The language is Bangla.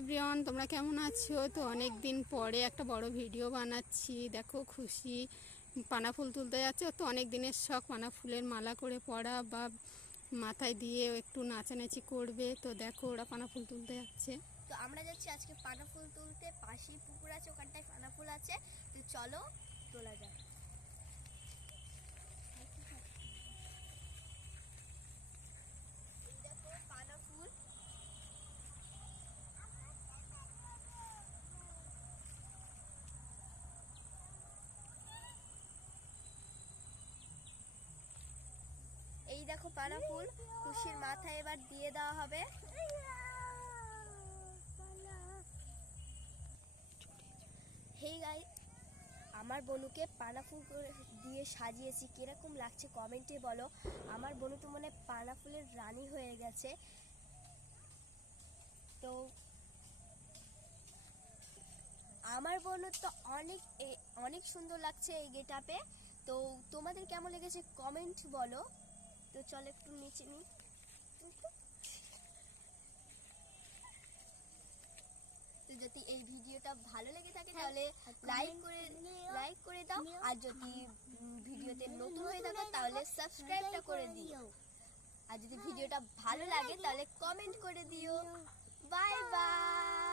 এভরিওয়ান, তোমরা কেমন আছো? তো অনেক দিন পরে একটা বড় ভিডিও বানাচ্ছি। দেখো খুশি পানা ফুল তুলতে যাচ্ছে। তো অনেক দিনের শখ পানা ফুলের মালা করে পরা বা মাথায় দিয়ে একটু নাচানাচি করবে। তো দেখো ওরা পানা ফুল তুলতে যাচ্ছে। তো আমরা যাচ্ছি আজকে পানা ফুল তুলতে। পাশেই পুকুর আছে, ওখানটায় পানা ফুল আছে। তো চলো তোলা যাক। এই দেখো পানা ফুল। এই দেখো পানা ফুল খুশির মাথায় এবার দিয়ে দেওয়া হবে। হেই গাইস, আমার বনুকে পানা ফুল দিয়ে সাজিয়েছি, কিরকম লাগছে কমেন্টে বলো। আমার বনু তো মনে পানা ফুলের রানী হয়ে গেছে। তো আমার বনু তো অনেক সুন্দর লাগছে এই গেটআপে। তো তোমাদের কেমন লেগেছে কমেন্ট বলো। তো চলো একটু নিচে নিই। তো যদি এই ভিডিওটা ভালো লেগে থাকে তাহলে লাইক করে দাও, আর যদি ভিডিওতে নতুন হয়ে থাকো তাহলে সাবস্ক্রাইবটা করে দিও, আর যদি ভিডিওটা ভালো লাগে তাহলে কমেন্ট করে দিও। Bye bye.